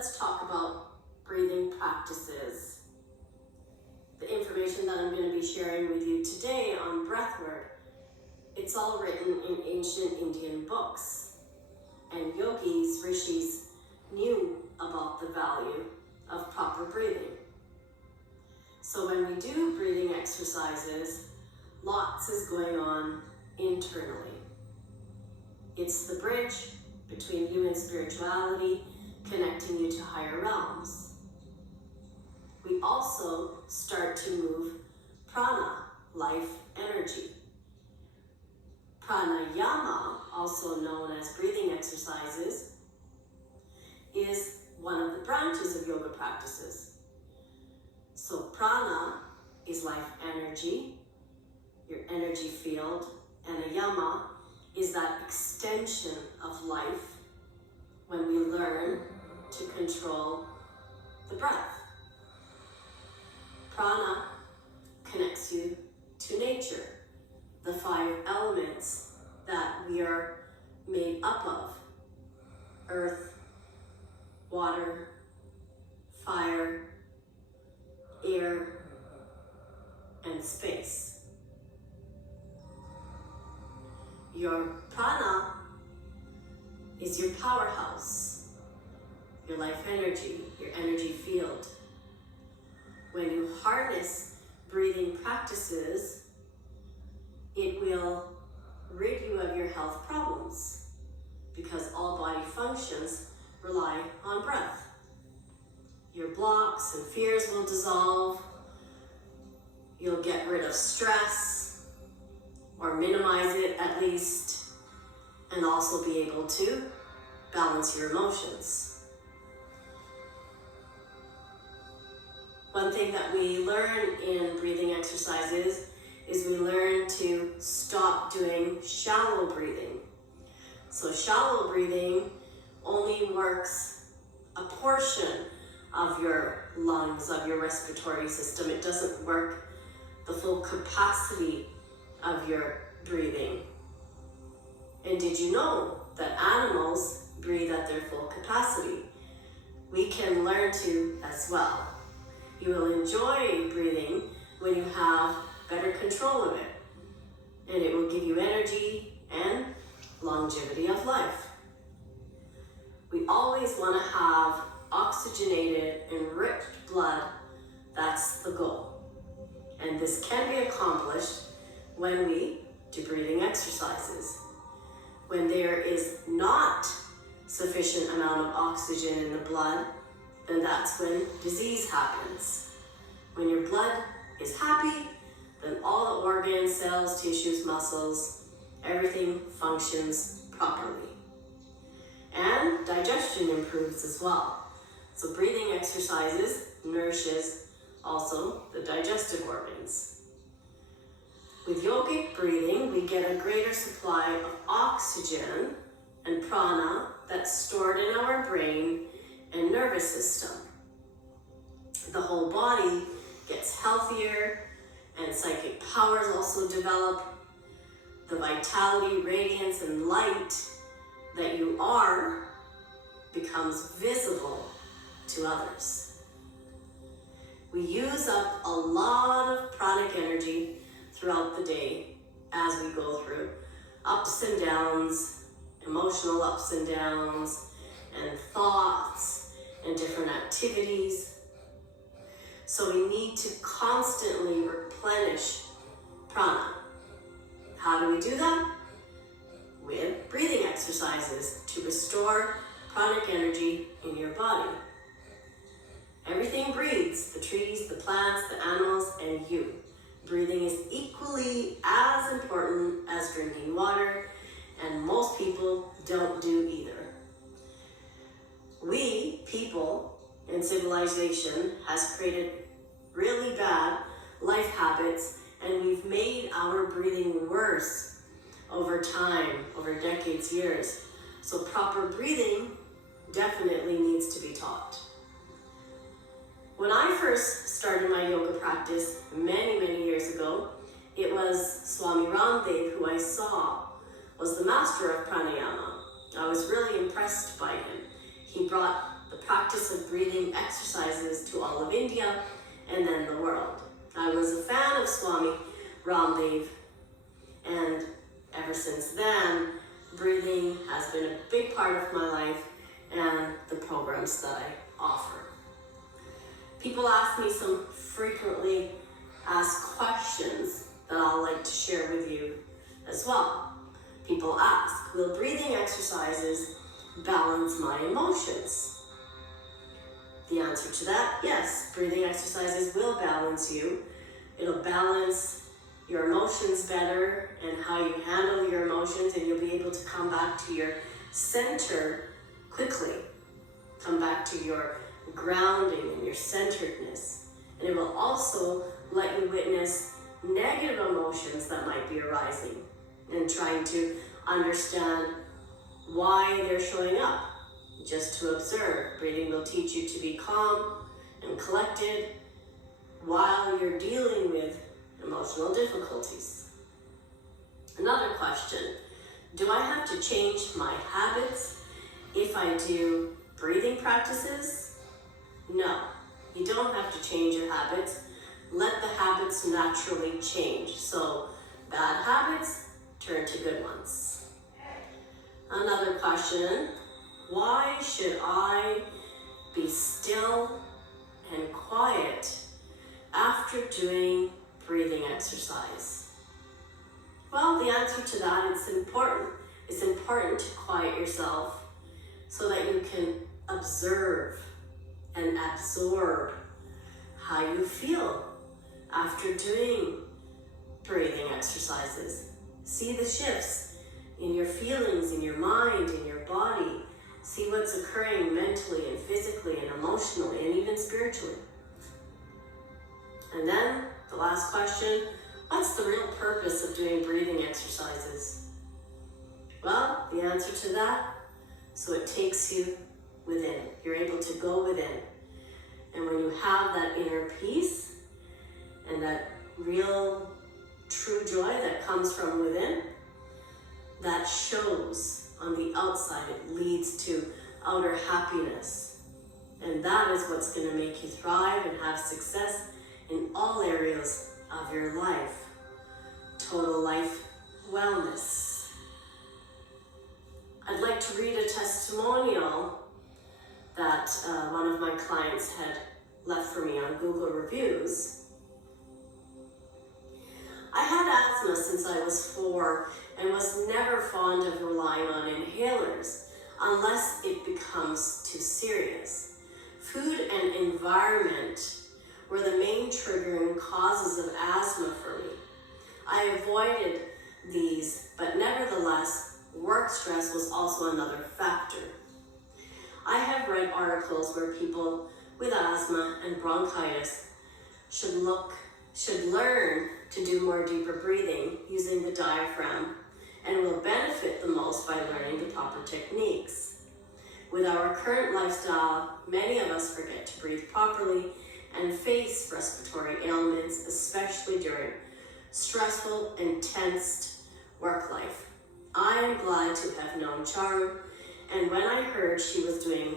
let's talk about breathing practices. The information that I'm going to be sharing with you today on breathwork, it's all written in ancient Indian books. And yogis, rishis, knew about the value of proper breathing. So when we do breathing exercises, lots is going on internally. It's the bridge between you and spirituality, connecting you to higher realms. We also start to move prana, life energy. Pranayama, also known as breathing exercises, is one of the branches of yoga practices. So prana is life energy, your energy field, and a yama is that extension of life when we learn to control the breath. Prana connects you to nature, the 5 elements that we are made up of: earth, water, fire, air, and space. Your prana is your powerhouse, your life energy, your energy field. When you harness breathing practices, it will rid you of your health problems because all body functions rely on breath. Your blocks and fears will dissolve. You'll get rid of stress, or minimize it at least, and also be able to balance your emotions. One thing that we learn in breathing exercises is we learn to stop doing shallow breathing. So shallow breathing only works a portion of your lungs, of your respiratory system. It doesn't work the full capacity of your breathing. And did you know that animals breathe at their full capacity? We can learn to as well. You will enjoy breathing when you have better control of it, and it will give you energy and longevity of life. We always want to have oxygenated, enriched blood. That's the goal. And this can be accomplished when we do breathing exercises. When there is not sufficient amount of oxygen in the blood, then that's when disease happens. When your blood is happy, then all the organs, cells, tissues, muscles, everything functions properly. And digestion improves as well. So breathing exercises nourishes also the digestive organs. With yogic breathing, we get a greater supply of oxygen and prana that's stored in our brain and nervous system. The whole body gets healthier, and psychic powers also develop. The vitality, radiance, and light that you are becomes visible to others. We use up a lot of pranic energy throughout the day as we go through ups and downs, emotional ups and downs, and thoughts, and different activities. So we need to constantly replenish prana. How do we do that? With breathing exercises to restore pranic energy in your body. Everything breathes, the trees, the plants, the animals, and you. Breathing is equally as important as drinking water, and most people don't do either. We, people in civilization, has created really bad life habits, and we've made our breathing worse over time, over decades, years. So proper breathing definitely needs to be taught. When I first started my yoga practice many years ago, it was Swami Ramdev, who I saw was the master of pranayama. I was really impressed by him. He brought the practice of breathing exercises to all of India and then the world. I was a fan of Swami Ramdev, and ever since then, breathing has been a big part of my life and the programs that I offer. People ask me some frequently asked questions that I'll like to share with you as well. People ask, will breathing exercises balance my emotions? The answer to that, yes, breathing exercises will balance you. It'll balance your emotions better and how you handle your emotions, and you'll be able to come back to your center quickly. Come back to your grounding and your centeredness. And it will also let you witness negative emotions that might be arising and trying to understand why they're showing up. Just to observe. Breathing will teach you to be calm and collected while you're dealing with emotional difficulties. Another question, do I have to change my habits if I do breathing practices? No, you don't have to change your habits. Let the habits naturally change. So bad habits turn to good ones. Another question, why should I be still and quiet after doing breathing exercise? Well, the answer to that is important. It's important to quiet yourself so that you can observe and absorb how you feel after doing breathing exercises. See the shifts in your feelings, in your mind, in your body. See what's occurring mentally and physically and emotionally and even spiritually. And then the last question, what's the real purpose of doing breathing exercises? Well, the answer to that, so it takes you within. You're able to go within. And when you have that inner peace and that real true joy that comes from within, that shows on the outside. It leads to outer happiness. And that is what's going to make you thrive and have success in all areas of your life. Total life wellness. I'd like to read a testimonial that one of my clients had left for me on Google Reviews. I had asthma since I was 4 and was never fond of relying on inhalers unless it becomes too serious. Food and environment were the main triggering causes of asthma for me. I avoided these, but nevertheless, work stress was also another factor. I have read articles where people with asthma and bronchitis should learn to do more deeper breathing using the diaphragm and will benefit the most by learning the proper techniques. With our current lifestyle, many of us forget to breathe properly and face respiratory ailments, especially during stressful, intense work life. I am glad to have known Charu, and when I heard she was doing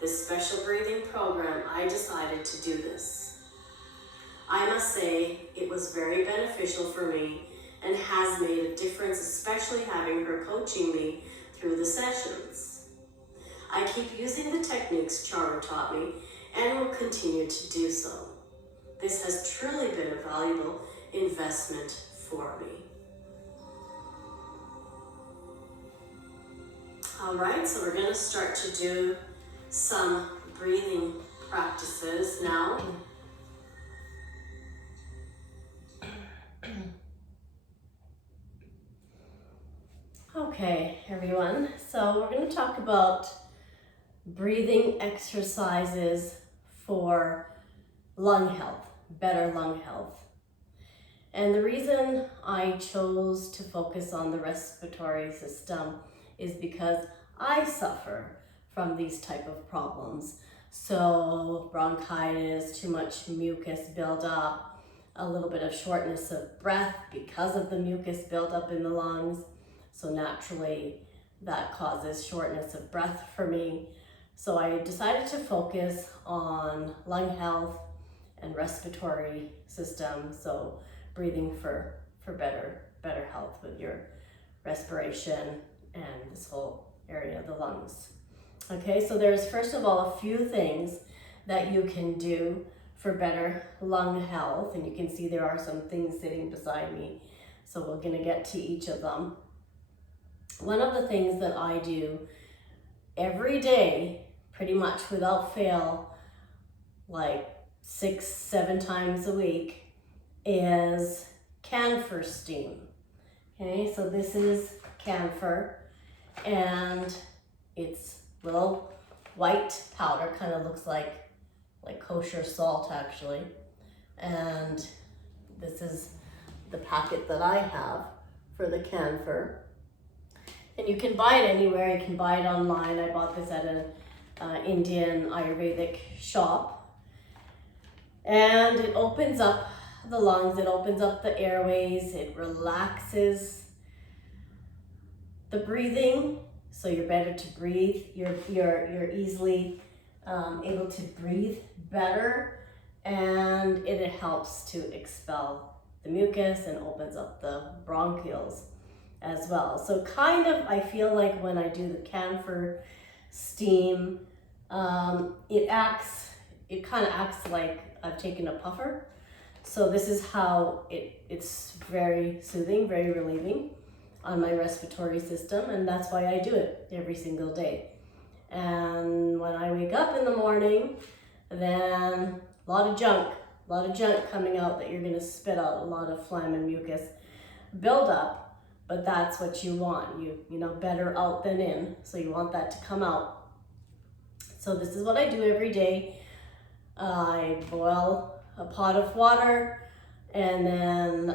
this special breathing program, I decided to do this. I must say it was very beneficial for me and has made a difference, especially having her coaching me through the sessions. I keep using the techniques Charu taught me and will continue to do so. This has truly been a valuable investment for me. All right, so we're going to start to do some breathing practices now. Okay, everyone, so we're going to talk about breathing exercises for lung health, better lung health. And the reason I chose to focus on the respiratory system is because I suffer from these type of problems. So bronchitis, too much mucus buildup, a little bit of shortness of breath because of the mucus buildup in the lungs. So naturally that causes shortness of breath for me. So I decided to focus on lung health and respiratory system. So breathing for better health with your respiration and this whole area of the lungs. Okay, so there's first of all a few things that you can do for better lung health, and you can see there are some things sitting beside me, so we're going to get to each of them. One of the things that I do every day, pretty much without fail, like 6-7 times a week, is camphor steam. Okay, so this is camphor, and it's little white powder, kind of looks like kosher salt actually. And this is the packet that I have for the camphor. And you can buy it anywhere, you can buy it online. I bought this at an Indian Ayurvedic shop. And it opens up the lungs, it opens up the airways, it relaxes the breathing, so you're better to breathe. You're easily able to breathe better, and it helps to expel the mucus and opens up the bronchioles as well. So kind of, I feel like when I do the camphor steam, it kind of acts like I've taken a puffer. So this is how it's very soothing, very relieving on my respiratory system, and that's why I do it every single day. And when I wake up in the morning, then a lot of junk coming out that you're going to spit out, a lot of phlegm and mucus build up, but that's what you want. You know, better out than in, so you want that to come out. So this is what I do every day. I boil a pot of water, and then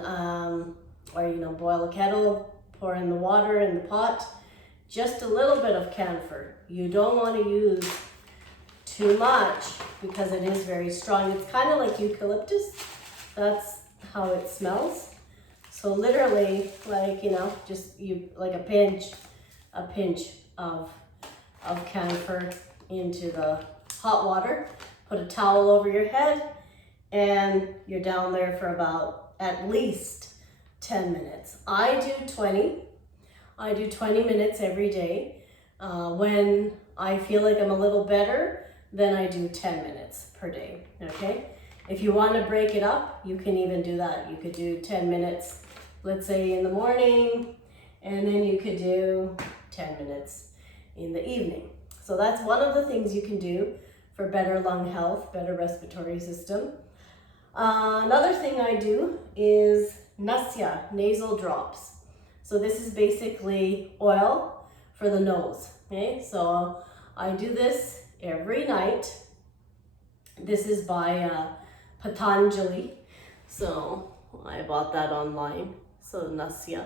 boil a kettle, pour in the water in the pot, just a little bit of camphor. You don't want to use too much because it is very strong. It's kind of like eucalyptus. That's how it smells. So literally, like a pinch of camphor into the hot water. Put a towel over your head, and you're down there for about at least 10 minutes. I do 20 minutes every day. When I feel like I'm a little better, then I do 10 minutes per day, okay? If you want to break it up, you can even do that. You could do 10 minutes, let's say in the morning, and then you could do 10 minutes in the evening. So that's one of the things you can do for better lung health, better respiratory system. Another thing I do is nasya, nasal drops. So this is basically oil for the nose, okay? So I do this every night. This is by Patanjali. So I bought that online. So nasya,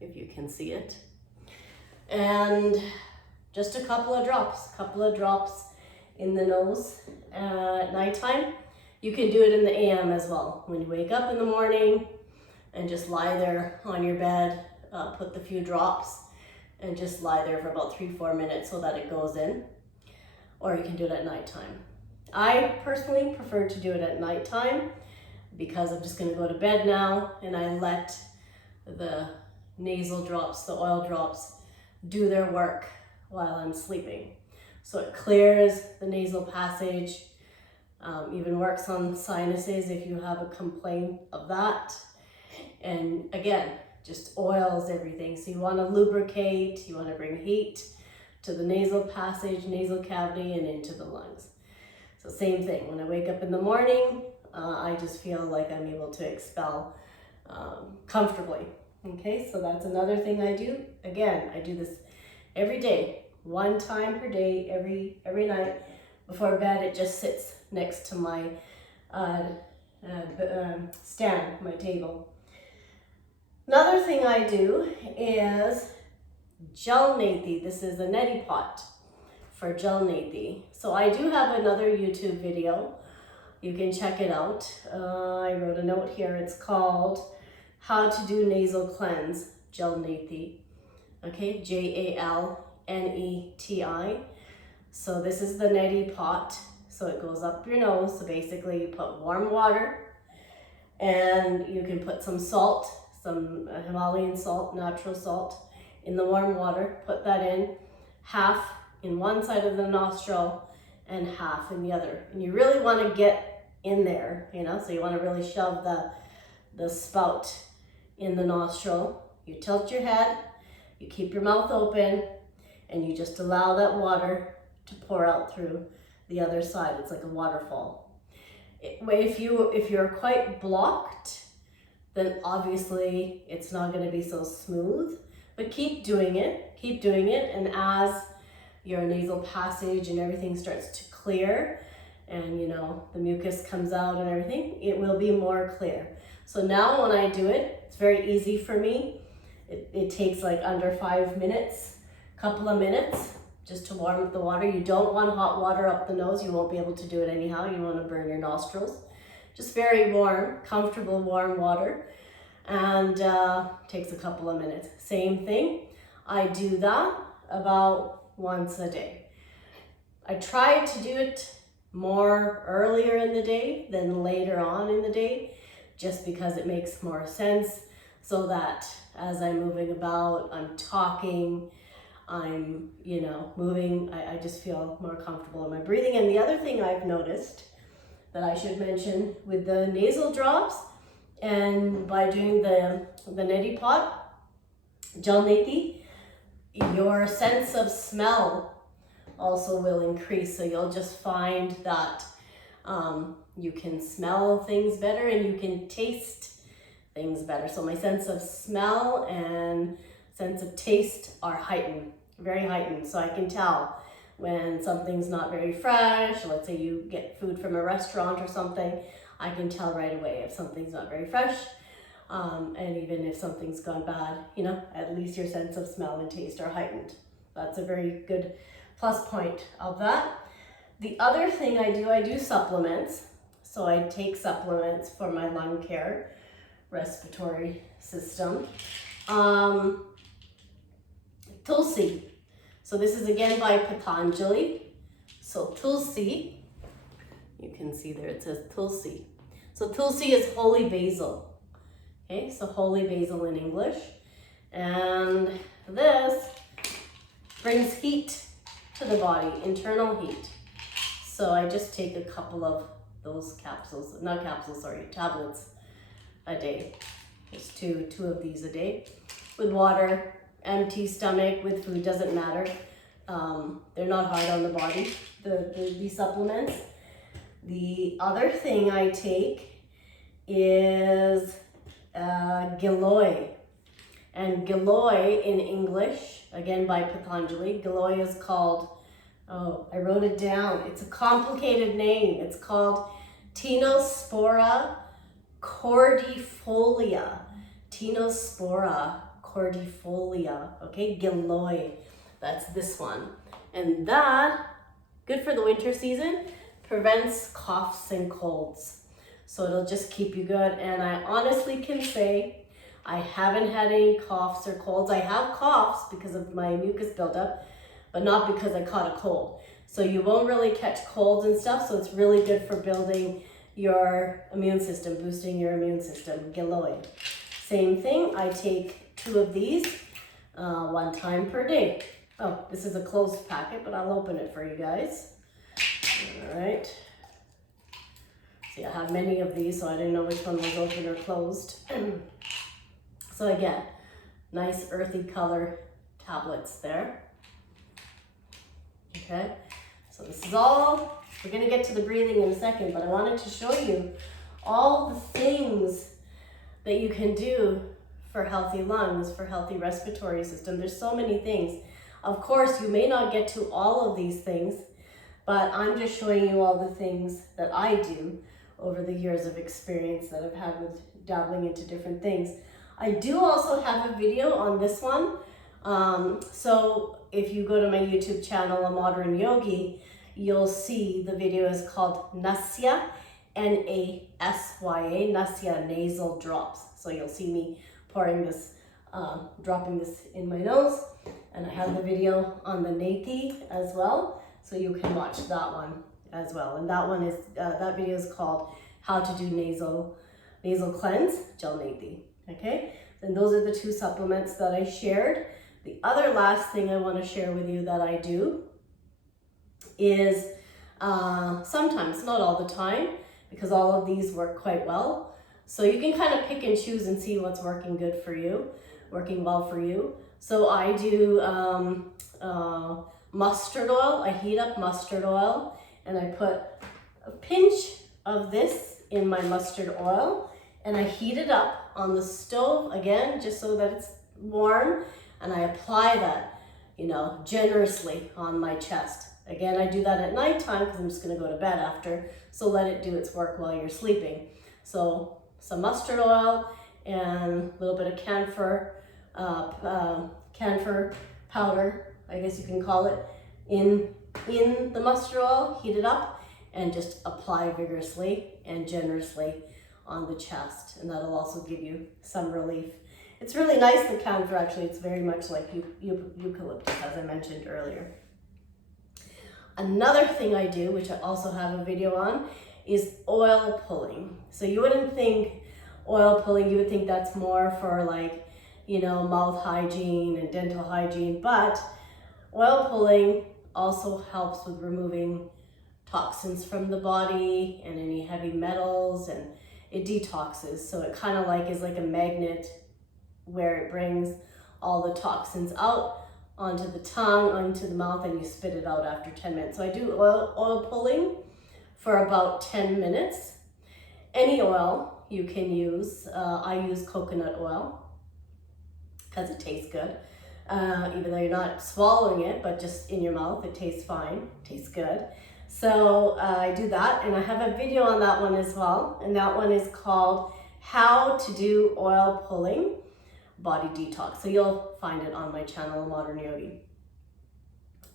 if you can see it. And just a couple of drops in the nose at nighttime. You can do it in the AM as well. When you wake up in the morning and just lie there on your bed, put the few drops and just lie there for about 3-4 minutes so that it goes in. Or you can do it at nighttime. I personally prefer to do it at nighttime because I'm just going to go to bed now, and I let the nasal drops, the oil drops, do their work while I'm sleeping. So it clears the nasal passage, even works on sinuses if you have a complaint of that. And again, just oils everything. So you want to lubricate, you want to bring heat to the nasal passage, nasal cavity, and into the lungs. So same thing, when I wake up in the morning, I just feel like I'm able to expel comfortably. Okay, so that's another thing I do. Again, I do this every day, 1 time per day, every night before bed. It just sits next to my stand, my table. Another thing I do is gel neti. This is a neti pot for gel neti. So I do have another YouTube video. You can check it out. I wrote a note here. It's called How to Do Nasal Cleanse Gel Neti. Okay, Jalneti. So this is the neti pot. So it goes up your nose. So basically you put warm water, and you can put some salt, some Himalayan salt, natural salt, in the warm water. Put that in, half in one side of the nostril and half in the other. And you really want to get in there, you know, so you want to really shove the spout in the nostril. You tilt your head, you keep your mouth open, and you just allow that water to pour out through the other side. It's like a waterfall. If you're quite blocked, then obviously it's not going to be so smooth, but keep doing it, and as your nasal passage and everything starts to clear, and you know, the mucus comes out and everything, it will be more clear. So now when I do it, it's very easy for me. It takes like under 5 minutes, couple of minutes, just to warm up the water. You don't want hot water up the nose. You won't be able to do it anyhow. You want to burn your nostrils. Just very warm, comfortable, warm water. And takes a couple of minutes. Same thing. I do that about once a day. I try to do it more earlier in the day than later on in the day, just because it makes more sense, so that as I'm moving about, I'm talking, I'm, you know, moving, I just feel more comfortable in my breathing. And the other thing I've noticed that I should mention with the nasal drops, and by doing the neti pot, gel neti, your sense of smell also will increase. So you'll just find that you can smell things better and you can taste things better. So my sense of smell and sense of taste are heightened, very heightened. So I can tell when something's not very fresh. Let's say you get food from a restaurant or something, I can tell right away if something's not very fresh. And even if something's gone bad, you know, at least your sense of smell and taste are heightened. That's a very good plus point of that. The other thing I do supplements. So I take supplements for my lung care, respiratory system. Tulsi. So this is again by Patanjali. So Tulsi, you can see there it says Tulsi. So Tulsi is holy basil. Okay, so holy basil in English. And this brings heat to the body, internal heat. So I just take a couple of those tablets a day. Just two of these a day with water, empty stomach, with food, doesn't matter. They're not hard on the body, these supplements. The other thing I take is Giloy. And Giloy in English, again by Patanjali, Giloy is called, oh, I wrote it down. It's a complicated name. It's called Tinospora cordifolia. Tinospora cordifolia, okay, Giloy, that's this one. And that, good for the winter season, prevents coughs and colds. So it'll just keep you good. And I honestly can say, I haven't had any coughs or colds. I have coughs because of my mucus buildup, but not because I caught a cold. So you won't really catch colds and stuff, so it's really good for building your immune system, boosting your immune system, Giloy. Same thing, I take 2 of these 1 time per day. Oh, this is a closed packet, but I'll open it for you guys. All right. See, I have many of these, so I didn't know which one was open or closed. So again, nice earthy color tablets there. Okay, so this is all, we're gonna get to the breathing in a second, but I wanted to show you all the things that you can do for healthy lungs, for healthy respiratory system. There's so many things. Of course, you may not get to all of these things, but I'm just showing you all the things that I do over the years of experience that I've had with dabbling into different things. I do also have a video on this one. So if you go to my YouTube channel, A Modern Yogi, you'll see the video is called Nasya, N-A-S-Y-A, Nasya nasal drops. So you'll see me pouring this, dropping this in my nose. And I have the video on the neti as well. So you can watch that one as well. And that one is, that video is called How to Do Nasal Cleanse, Gel Neti. Okay, and those are the two supplements that I shared. The other last thing I want to share with you that I do is sometimes, not all the time, because all of these work quite well. So you can kind of pick and choose and see what's working good for you, working well for you. So I do mustard oil. I heat up mustard oil and I put a pinch of this in my mustard oil and I heat it up on the stove again, just so that it's warm, and I apply that, you know, generously on my chest. Again, I do that at nighttime because I'm just going to go to bed after, so let it do its work while you're sleeping. So some mustard oil and a little bit of camphor powder, I guess you can call it, in the mustard oil, heat it up, and just apply vigorously and generously on the chest, and that'll also give you some relief. It's really nice, the camphor, actually. It's very much like eucalyptus, as I mentioned earlier. Another thing I do, which I also have a video on, is oil pulling. So you wouldn't think oil pulling, you would think that's more for, like, you know, mouth hygiene and dental hygiene, but oil pulling also helps with removing toxins from the body and any heavy metals, and it detoxes. So it kind of like is like a magnet where it brings all the toxins out onto the tongue, onto the mouth, and you spit it out after 10 minutes. So I do oil pulling for about 10 minutes. Any oil you can use. I use coconut oil because it tastes good. Even though you're not swallowing it, but just in your mouth, it tastes fine, tastes good. So I do that, and I have a video on that one as well, and that one is called How to Do Oil Pulling Body Detox. So you'll find it on my channel, Modern Yogi.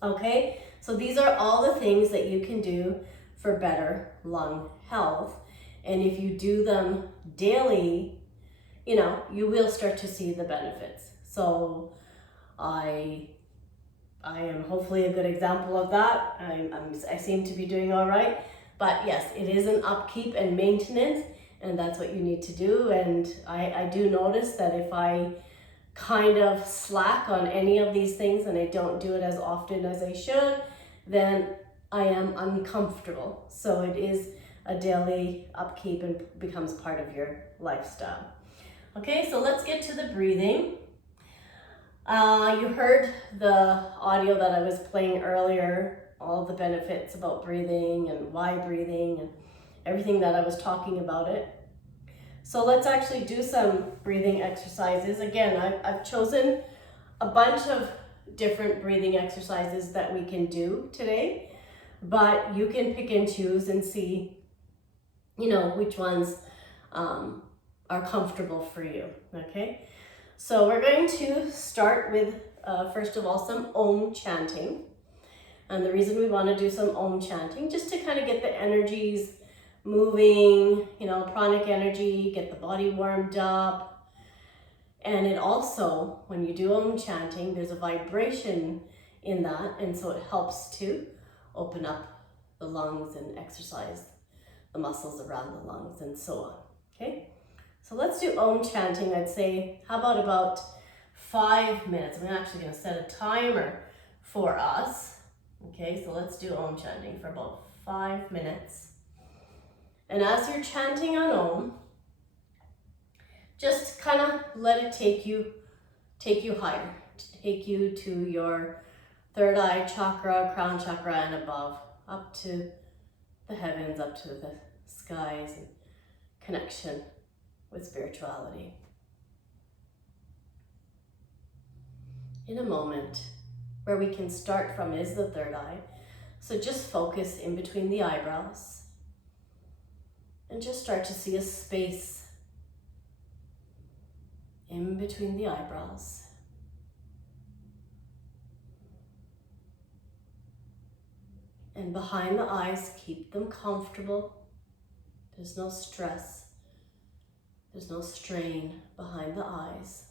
Okay, so these are all the things that you can do for better lung health, and if you do them daily, you know, you will start to see the benefits. So I am hopefully a good example of that. I seem to be doing all right, but yes, it is an upkeep and maintenance, and that's what you need to do. And I do notice that if I kind of slack on any of these things and I don't do it as often as I should, then I am uncomfortable. So it is a daily upkeep and becomes part of your lifestyle. Okay, so let's get to the breathing. You heard the audio that I was playing earlier, all the benefits about breathing and why breathing and everything that I was talking about it. So let's actually do some breathing exercises. Again, I've chosen a bunch of different breathing exercises that we can do today, but you can pick and choose and see, you know, which ones are comfortable for you, okay? So we're going to start with, first of all, some Om chanting. And the reason we want to do some Om chanting, just to kind of get the energies moving, you know, pranic energy, get the body warmed up. And it also, when you do Om chanting, there's a vibration in that, and so it helps to open up the lungs and exercise the muscles around the lungs and so on, okay? So let's do Om chanting. I'd say, how about 5 minutes? I'm actually going to set a timer for us. Okay, so let's do Om chanting for about 5 minutes. And as you're chanting on Om, just kind of let it take you higher, take you to your third eye chakra, crown chakra, and above, up to the heavens, up to the skies, and connection with spirituality. In a moment, where we can start from is the third eye. So just focus in between the eyebrows and just start to see a space in between the eyebrows. And behind the eyes, keep them comfortable. There's no stress. There's no strain behind the eyes.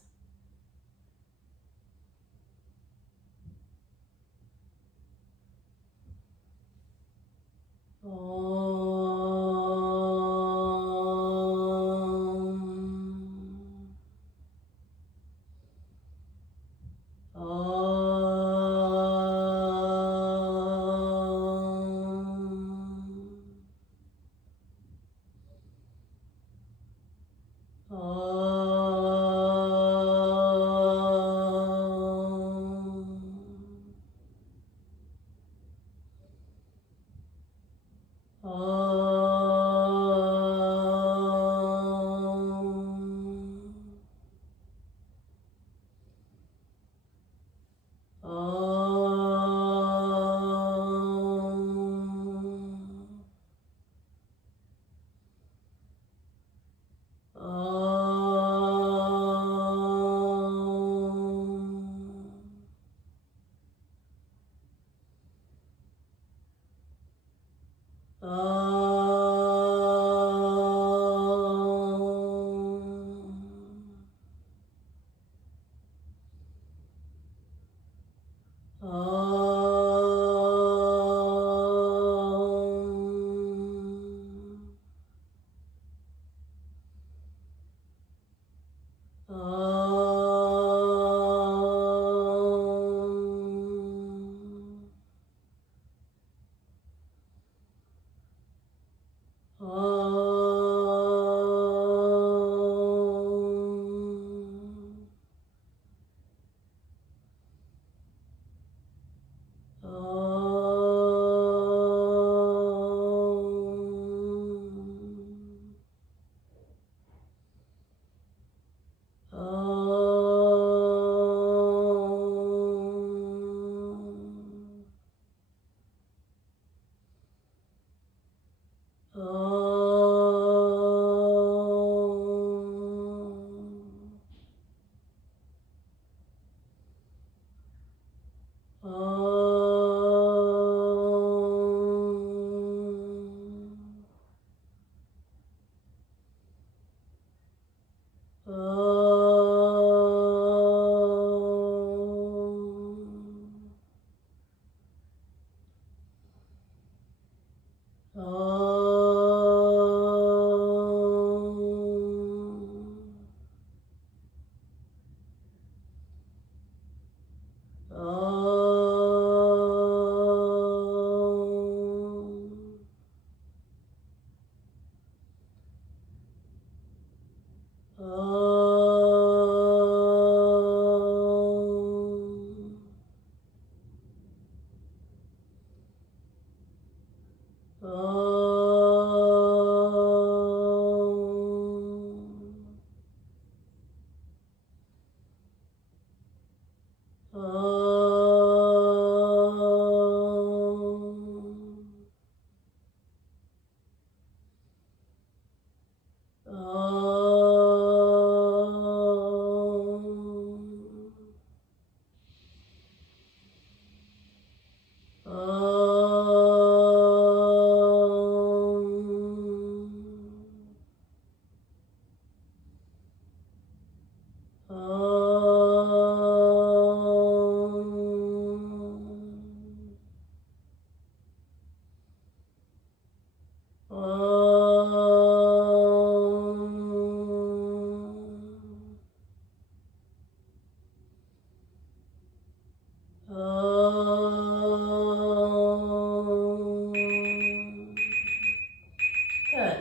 Good.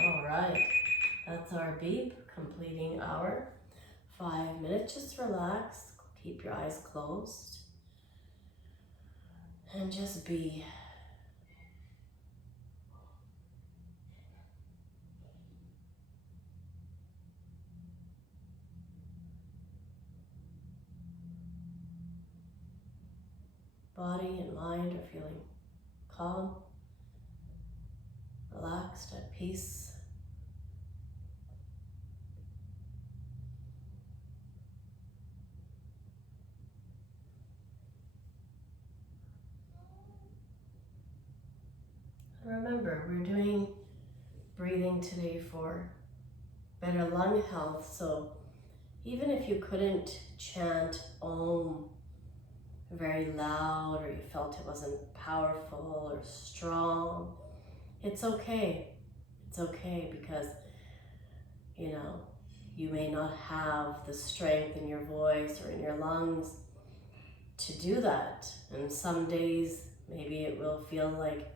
All right. That's our beep, completing our 5 minutes. Just relax. Keep your eyes closed. And just be. Body and mind are feeling calm, relaxed, at peace. Remember, we're doing breathing today for better lung health, so even if you couldn't chant Om very loud, or you felt it wasn't powerful or strong, it's okay. It's okay, because you may not have the strength in your voice or in your lungs to do that. And some days maybe it will feel like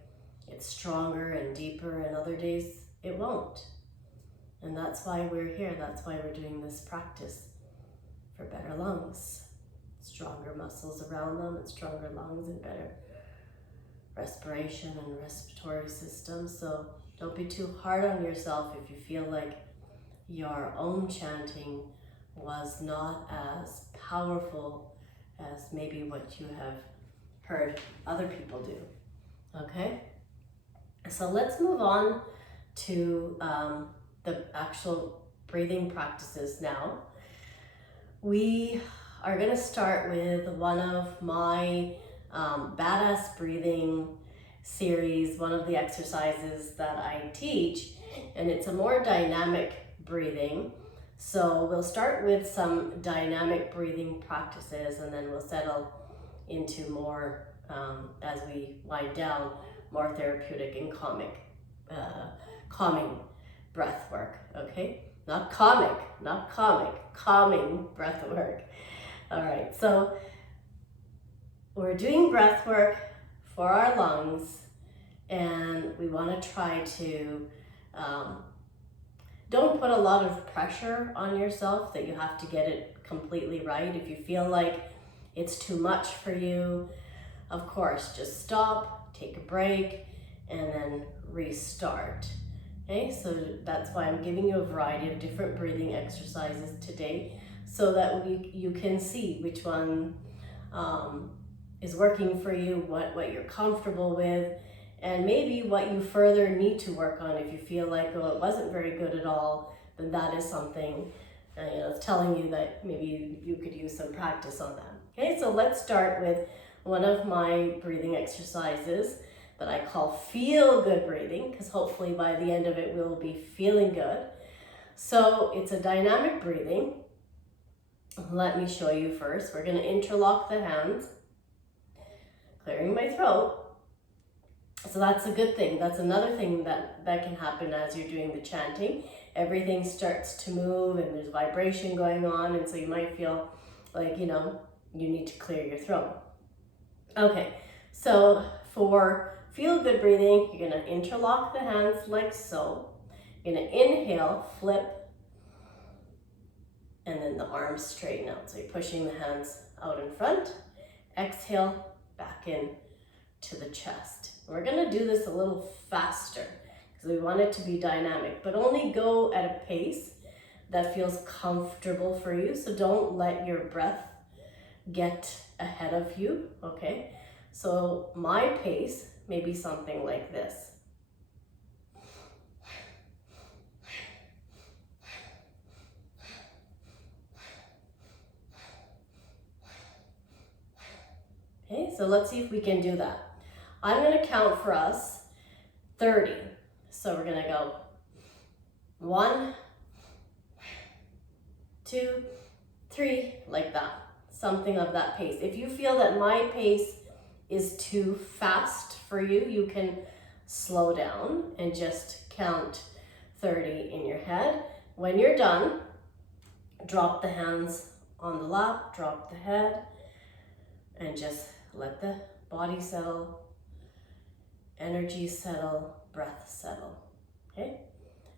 it's stronger and deeper, and other days it won't. And that's why we're here. That's why we're doing this practice, for better lungs. Stronger muscles around them, and stronger lungs, and better respiration and respiratory system. So don't be too hard on yourself if you feel like your own chanting was not as powerful as maybe what you have heard other people do. Okay? So let's move on to the actual breathing practices now. We are going to start with one of my badass breathing series, one of the exercises that I teach, and it's a more dynamic breathing. So we'll start with some dynamic breathing practices, and then we'll settle into more, as we wind down, more therapeutic and calming breath work, okay? Not comic, calming breath work. All right, so we're doing breath work for our lungs, and we want to try to don't put a lot of pressure on yourself that you have to get it completely right. If you feel like it's too much for you, of course, just stop, take a break, and then restart. Okay, so that's why I'm giving you a variety of different breathing exercises today, so that you can see which one is working for you, what you're comfortable with, and maybe what you further need to work on. If you feel like, oh, it wasn't very good at all, then that is something it's telling you that maybe you could use some practice on that. Okay, so let's start with one of my breathing exercises that I call feel good breathing, because hopefully by the end of it we'll be feeling good. So it's a dynamic breathing. Let me show you first. We're going to interlock the hands, clearing my throat. So that's a good thing. That's another thing that can happen as you're doing the chanting. Everything starts to move and there's vibration going on, and so you might feel like, you need to clear your throat. Okay, so for feel good breathing, you're going to interlock the hands like so. You're going to inhale, flip, and then the arms straighten out. So you're pushing the hands out in front. Exhale, back in to the chest. We're going to do this a little faster because we want it to be dynamic, but only go at a pace that feels comfortable for you. So don't let your breath get ahead of you, okay? So my pace may be something like this. Okay, so let's see if we can do that. I'm going to count for us 30. So we're going to go 1, 2, 3, like that. Something of that pace. If you feel that my pace is too fast for you, you can slow down and just count 30 in your head. When you're done, drop the hands on the lap, drop the head, and just let the body settle, energy settle, breath settle, okay?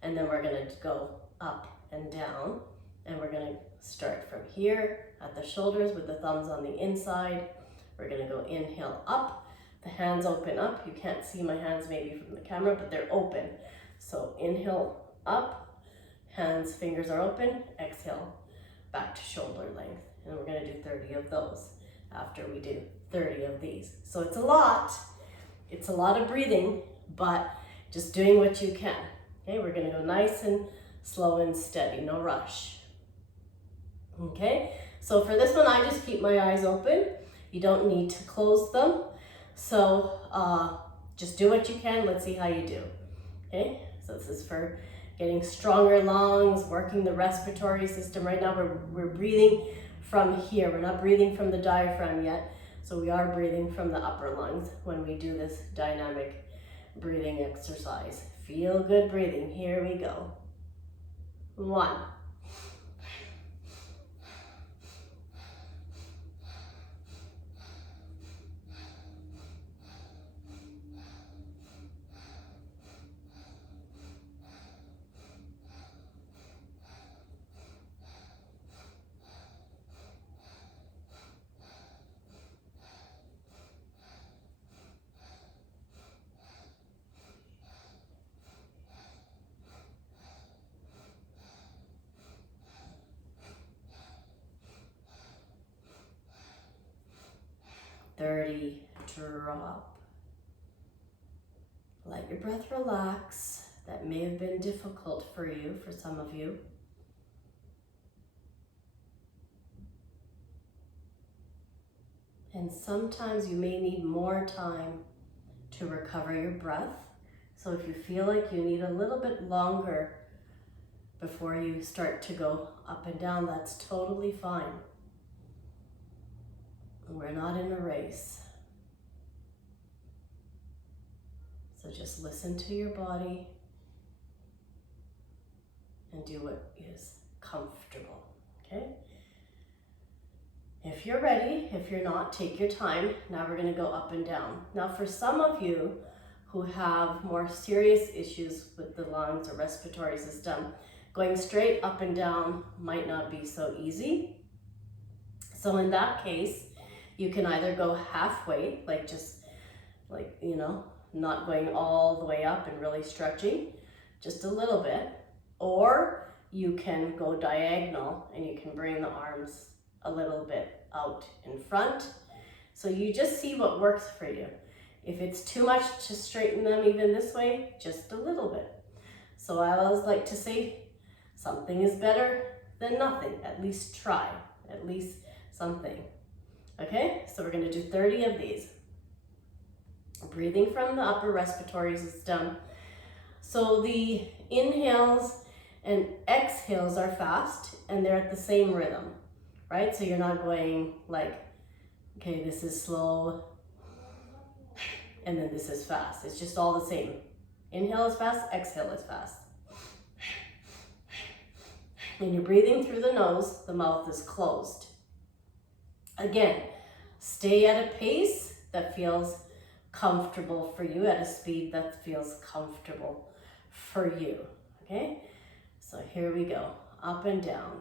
And then we're gonna go up and down, and we're gonna start from here at the shoulders with the thumbs on the inside. We're gonna go inhale up, the hands open up. You can't see my hands maybe from the camera, but they're open. So inhale up, hands, fingers are open, exhale, back to shoulder length. And we're gonna do 30 of those after we do 30 of these. So it's a lot of breathing, but just doing what you can. Okay, we're gonna go nice and slow and steady, no rush. Okay, so for this one, I just keep my eyes open. You don't need to close them. So just do what you can. Let's see how you do. Okay, so this is for getting stronger lungs, working the respiratory system. Right now we're breathing from here. We're not breathing from the diaphragm yet. So we are breathing from the upper lungs when we do this dynamic breathing exercise. Feel good breathing. Here we go. 1. 30, drop. Let your breath relax. That may have been difficult for you, for some of you. And sometimes you may need more time to recover your breath. So if you feel like you need a little bit longer before you start to go up and down, that's totally fine. We're not in a race. So just listen to your body and do what is comfortable, okay? If you're ready, if you're not, take your time. Now we're gonna go up and down. Now for some of you who have more serious issues with the lungs or respiratory system, going straight up and down might not be so easy. So in that case, you can either go halfway, like just like, you know, not going all the way up and really stretching, just a little bit, or you can go diagonal and you can bring the arms a little bit out in front. So you just see what works for you. If it's too much to straighten them even this way, just a little bit. So I always like to say, something is better than nothing. At least try, at least something. Okay, so we're gonna do 30 of these. Breathing from the upper respiratory system. So the inhales and exhales are fast and they're at the same rhythm, right? So you're not going like, okay, this is slow and then this is fast. It's just all the same. Inhale is fast, exhale is fast. When you're breathing through the nose, the mouth is closed. Again, stay at a pace that feels comfortable for you, at a speed that feels comfortable for you, okay? So here we go, up and down,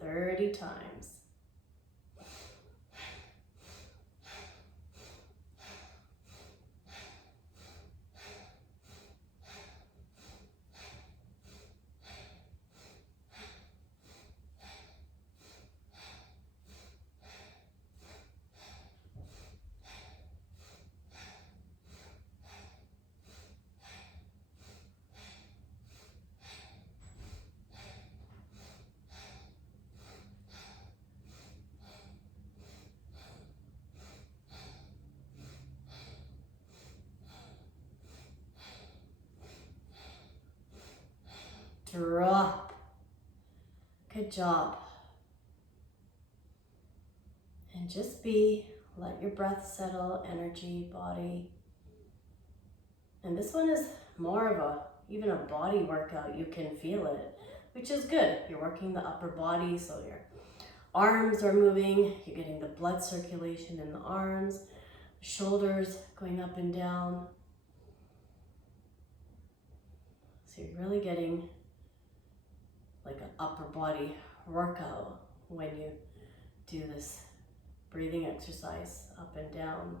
30 times. Drop. Good job. And just be, let your breath settle, energy, body. And this one is more of even a body workout. You can feel it, which is good. You're working the upper body, so your arms are moving. You're getting the blood circulation in the arms, shoulders going up and down. So you're really getting like an upper body workout when you do this breathing exercise up and down.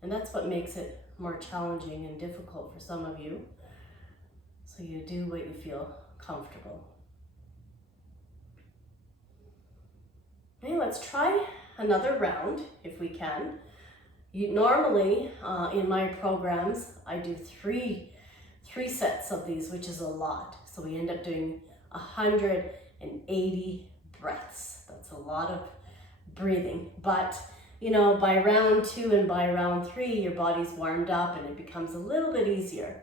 And that's what makes it more challenging and difficult for some of you. So you do what you feel comfortable. Okay, let's try another round if we can. Normally in my programs, I do three sets of these, which is a lot. So we end up doing 180 breaths. That's a lot of breathing. But, you know, by round 2 and by round 3, your body's warmed up and it becomes a little bit easier.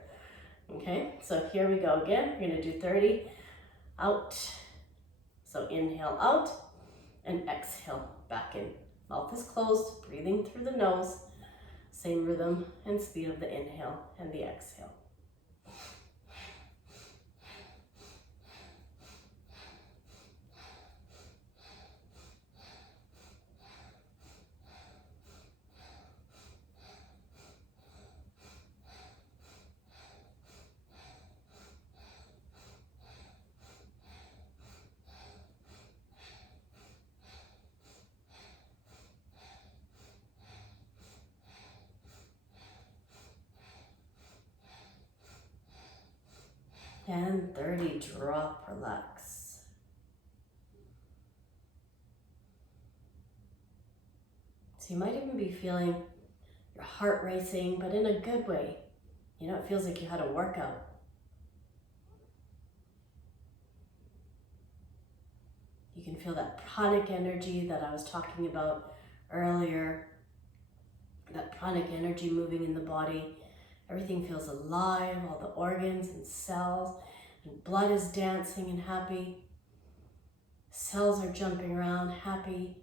Okay, so here we go again. We're gonna do 30 out. So inhale out and exhale back in. Mouth is closed, breathing through the nose. Same rhythm and speed of the inhale and the exhale. And 30, drop, relax. So you might even be feeling your heart racing, but in a good way. You know, it feels like you had a workout. You can feel that pranic energy that I was talking about earlier. That pranic energy moving in the body. Everything feels alive, all the organs and cells, and blood is dancing and happy. Cells are jumping around, happy.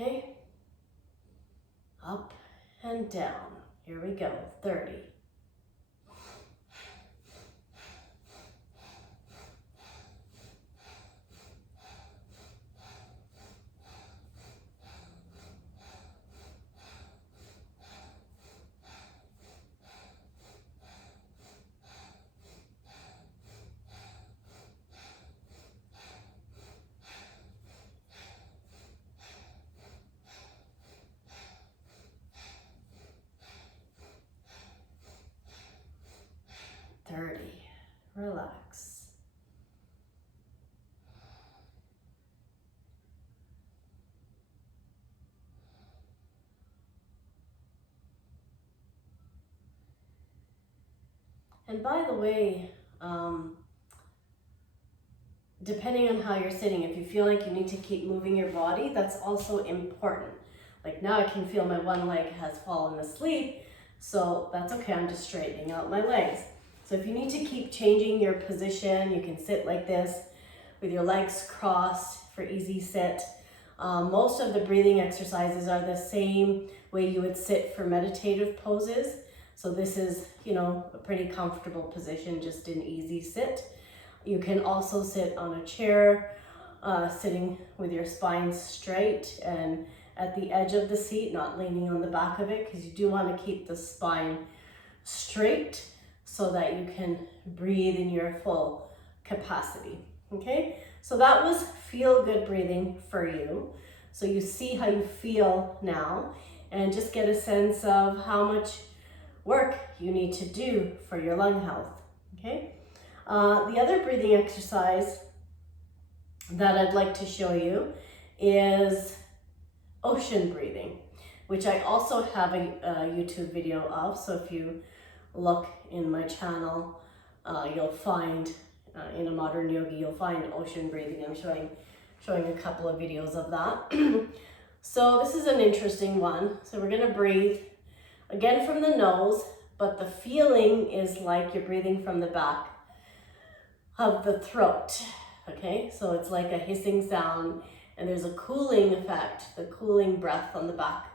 Okay, up and down. Here we go, 30. Relax. And by the way, depending on how you're sitting, if you feel like you need to keep moving your body, that's also important. Like now I can feel my one leg has fallen asleep, so that's okay, I'm just straightening out my legs. So if you need to keep changing your position, you can sit like this with your legs crossed for easy sit. Most of the breathing exercises are the same way you would sit for meditative poses. So this is, you know, a pretty comfortable position, just an easy sit. You can also sit on a chair, sitting with your spine straight and at the edge of the seat, not leaning on the back of it, because you do want to keep the spine straight so that you can breathe in your full capacity. Okay, so that was feel good breathing for you. So you see how you feel now and just get a sense of how much work you need to do for your lung health. Okay, the other breathing exercise that I'd like to show you is ocean breathing, which I also have a YouTube video of. So if you look in my channel, you'll find in a Modern Yogi, you'll find ocean breathing. I'm showing a couple of videos of that. So this is an interesting one. So we're gonna breathe again from the nose, but the feeling is like you're breathing from the back of the throat. Okay, so it's like a hissing sound, and there's a cooling effect, the cooling breath on the back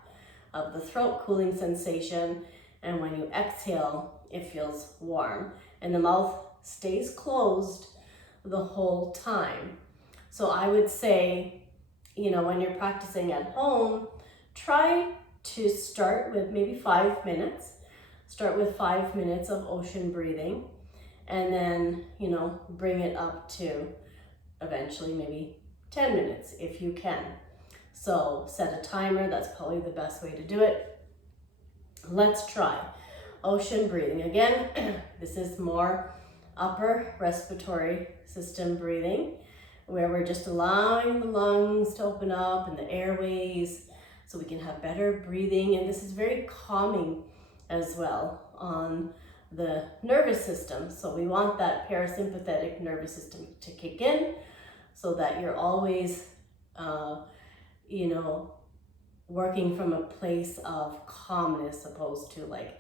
of the throat, cooling sensation. And when you exhale, it feels warm, and the mouth stays closed the whole time. So I would say, you know, when you're practicing at home, try to start with maybe 5 minutes. Start with 5 minutes of ocean breathing, and then, you know, bring it up to eventually maybe 10 minutes if you can. So set a timer, that's probably the best way to do it. Let's try ocean breathing. Again, this is more upper respiratory system breathing, where we're just allowing the lungs to open up and the airways so we can have better breathing. And this is very calming as well on the nervous system. So we want that parasympathetic nervous system to kick in so that you're always, you know, working from a place of calmness opposed to like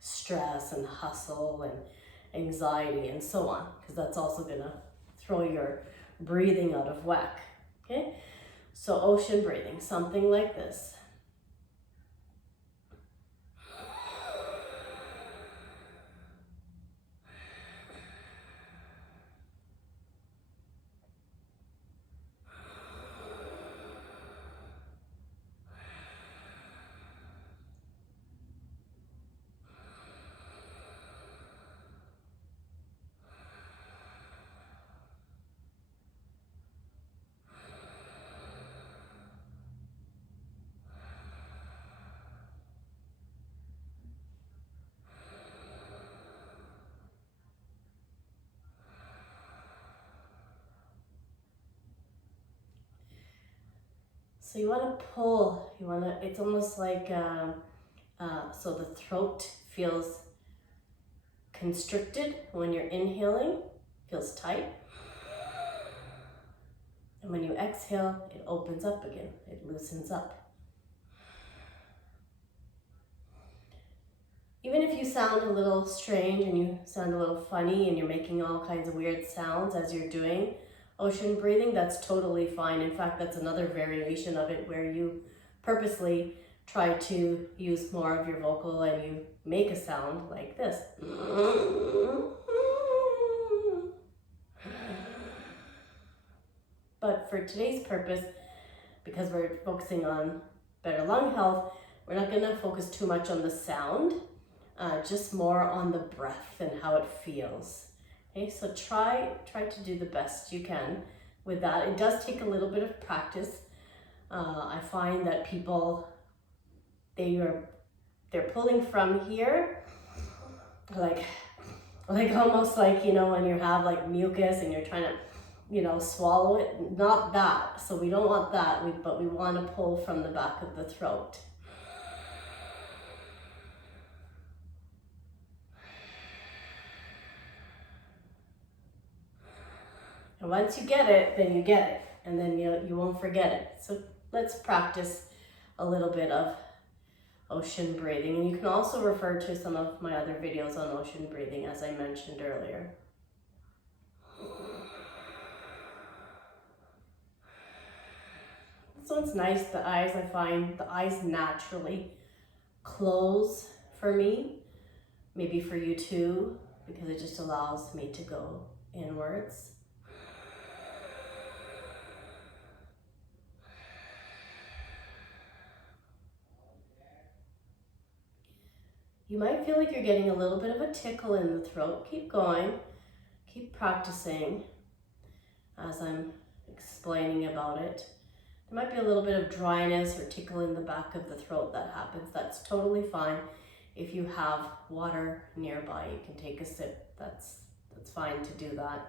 stress and hustle and anxiety and so on, because that's also gonna throw your breathing out of whack. Okay, so ocean breathing, something like this. So you want to pull, it's almost like, so the throat feels constricted when you're inhaling, feels tight. And when you you exhale, it opens up again, it loosens up. Even if you sound a little strange and you sound a little funny and you're making all kinds of weird sounds as you're doing ocean breathing, that's totally fine. In fact, that's another variation of it where you purposely try to use more of your vocal and you make a sound like this. But for today's purpose, because we're focusing on better lung health, we're not going to focus too much on the sound, just more on the breath and how it feels. Okay, so try to do the best you can with that. It does take a little bit of practice. I find that people, they're pulling from here, like almost like, you know, when you have like mucus and you're trying to, you know, swallow it. Not that. So we don't want that, but we want to pull from the back of the throat. And once you get it, then you get it, and then you won't forget it. So let's practice a little bit of ocean breathing. And you can also refer to some of my other videos on ocean breathing, as I mentioned earlier. This one's nice, the eyes, I find the eyes naturally close for me, maybe for you too, because it just allows me to go inwards. You might feel like you're getting a little bit of a tickle in the throat. Keep going, keep practicing as I'm explaining about it. There might be a little bit of dryness or tickle in the back of the throat that happens. That's totally fine. If you have water nearby, you can take a sip. That's fine to do that.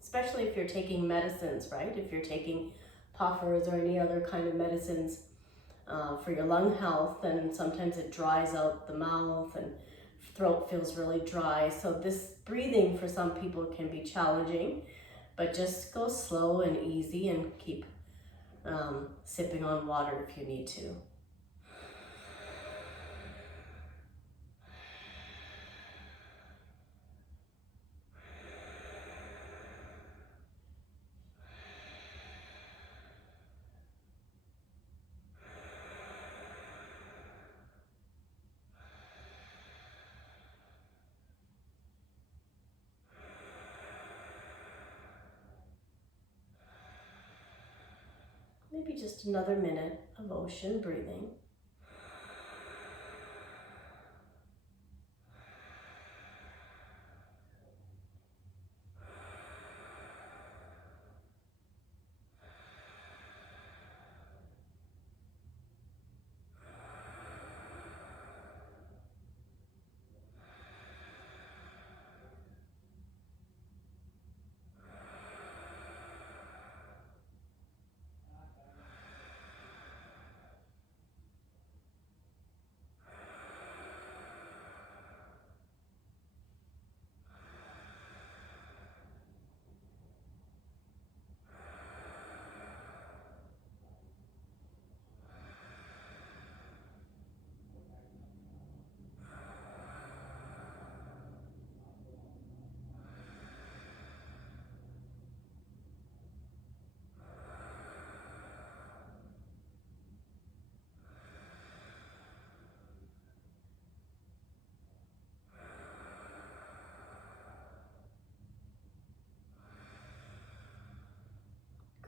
Especially if you're taking medicines, right? If you're taking puffers or any other kind of medicines for your lung health, then sometimes it dries out the mouth and throat feels really dry. So this breathing for some people can be challenging, but just go slow and easy and keep sipping on water if you need to. Maybe just another minute of ocean breathing.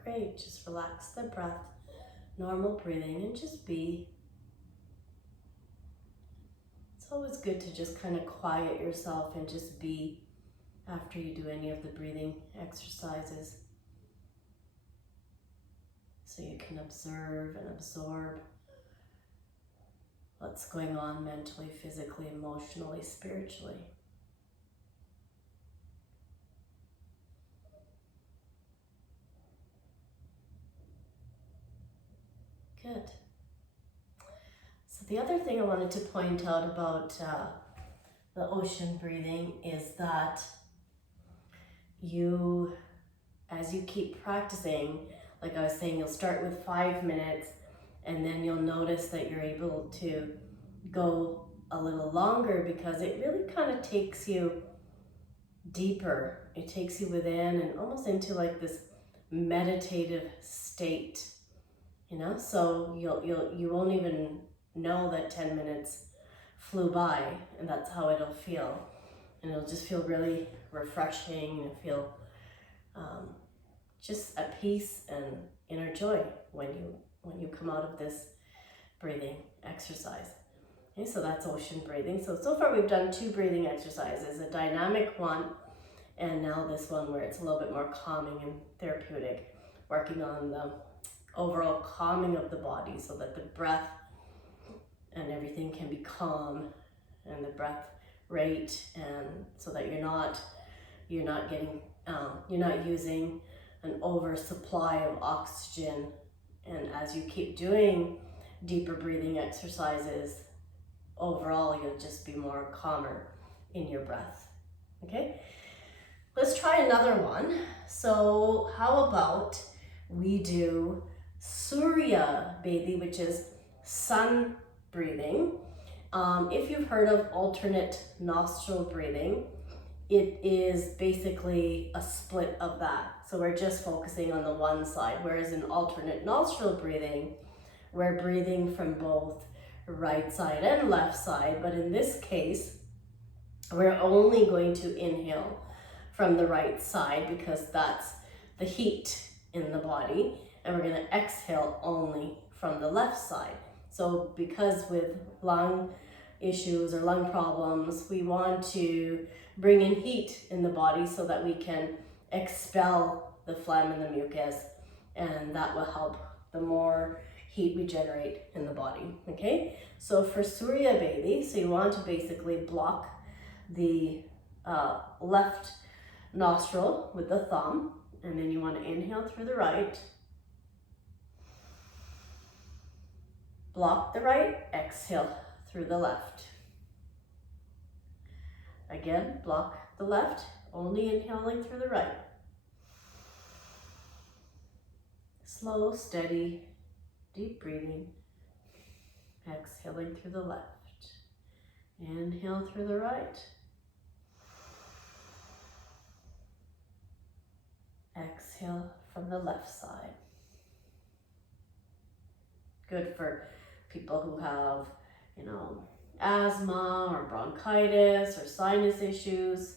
Great, just relax the breath, normal breathing, and just be. It's always good to just kind of quiet yourself and just be after you do any of the breathing exercises. So you can observe and absorb what's going on mentally, physically, emotionally, spiritually. Good. So the other thing I wanted to point out about the ocean breathing is that you, as you keep practicing, like I was saying, you'll start with 5 minutes and then you'll notice that you're able to go a little longer because it really kind of takes you deeper. It takes you within and almost into like this meditative state, you know? So you won't even know that 10 minutes flew by, and that's how it'll feel. And it'll just feel really refreshing and feel just at peace and inner joy when you come out of this breathing exercise. Okay, so that's ocean breathing. So far we've done 2 breathing exercises, a dynamic one, and now this one where it's a little bit more calming and therapeutic, working on the overall calming of the body so that the breath and everything can be calm, and the breath rate, and so that you're not getting you're not using an oversupply of oxygen. And as you keep doing deeper breathing exercises, overall you'll just be more calmer in your breath. Okay, let's try another one. So how about we do surya baby, which is sun breathing. If you've heard of alternate nostril breathing, it is basically a split of that. So we're just focusing on the one side, whereas in alternate nostril breathing, we're breathing from both right side and left side. But in this case, we're only going to inhale from the right side because that's the heat in the body, and we're going to exhale only from the left side. So because with lung issues or lung problems, we want to bring in heat in the body so that we can expel the phlegm and the mucus, and that will help the more heat we generate in the body. Okay, so for surya baby, so you want to basically block the left nostril with the thumb, and then you want to inhale through the right, block the right, exhale through the left. Again, block the left, only inhaling through the right. Slow, steady, deep breathing, exhaling through the left. Inhale through the right. Exhale from the left side. Good for people who have, asthma or bronchitis or sinus issues.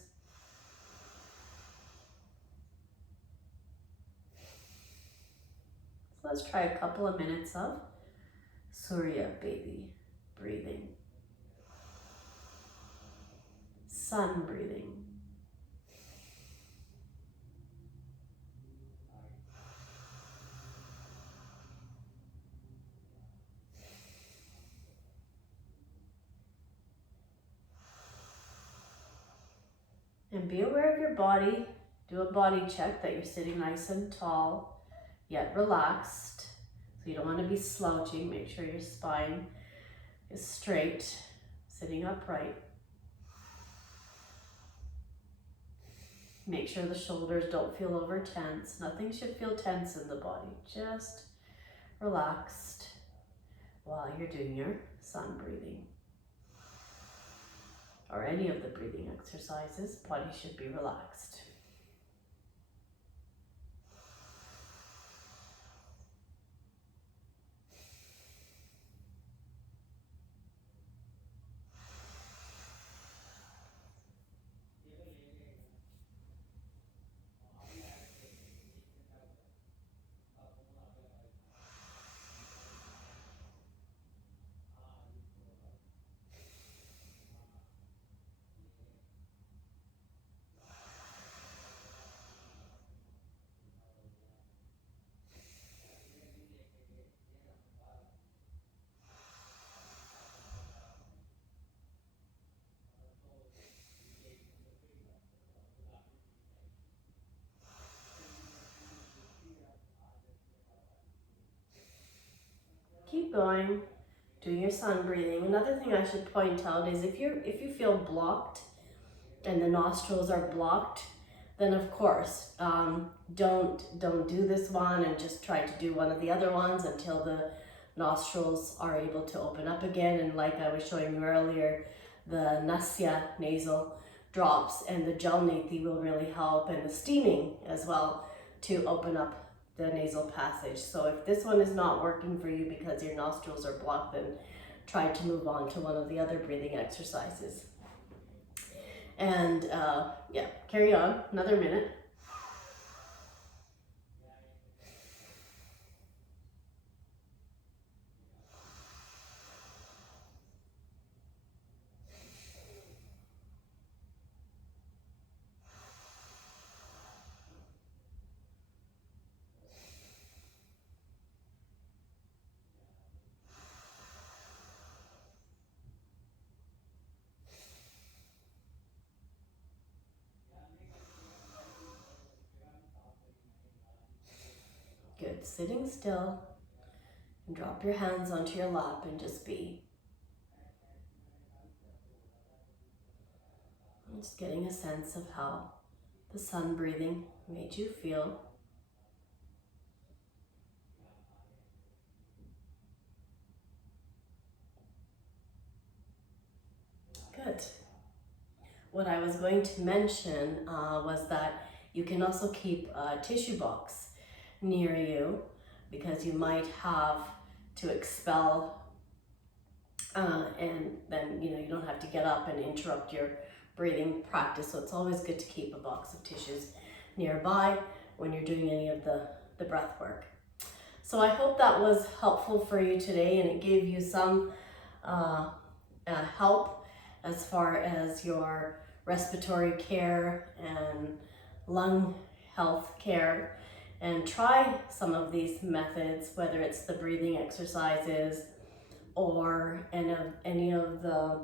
So let's try a couple of minutes of surya baby breathing. Sun breathing. And be aware of your body. Do a body check that you're sitting nice and tall, yet relaxed. So you don't want to be slouching. Make sure your spine is straight, sitting upright. Make sure the shoulders don't feel over tense. Nothing should feel tense in the body. Just relaxed while you're doing your sun breathing. Or any of the breathing exercises, body should be relaxed. Keep going. doing your sun breathing. Another thing I should point out is if you feel blocked and the nostrils are blocked, then of course don't do this one, and just try to do one of the other ones until the nostrils are able to open up again. And like I was showing you earlier, the nasya nasal drops and the gel neti will really help, and the steaming as well, to open up the nasal passage. So if this one is not working for you because your nostrils are blocked, then try to move on to one of the other breathing exercises. And yeah, carry on another minute. Good. Sitting still, and drop your hands onto your lap and just be. I'm just getting a sense of how the sun breathing made you feel. Good. What I was going to mention was that you can also keep a tissue box near you, because you might have to expel and then you don't have to get up and interrupt your breathing practice. So it's always good to keep a box of tissues nearby when you're doing any of the breath work. So I hope that was helpful for you today, and it gave you some help as far as your respiratory care and lung health care. And try some of these methods, whether it's the breathing exercises or any of the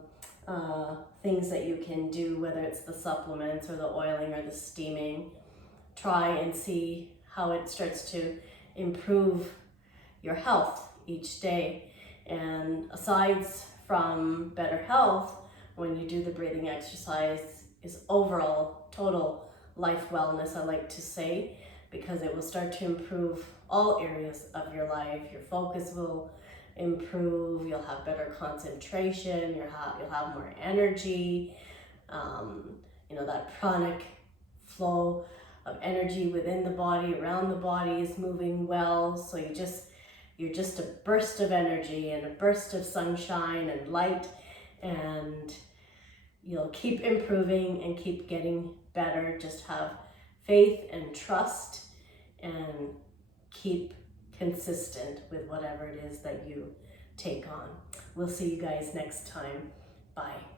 things that you can do, whether it's the supplements or the oiling or the steaming. Try and see how it starts to improve your health each day. And aside from better health, when you do the breathing exercise, is overall total life wellness, I like to say, because it will start to improve all areas of your life. Your focus will improve, you'll have better concentration, you'll have more energy, that pranic flow of energy within the body, around the body is moving well. So you're just a burst of energy and a burst of sunshine and light, and you'll keep improving and keep getting better. Just have faith and trust and keep consistent with whatever it is that you take on. We'll see you guys next time. Bye.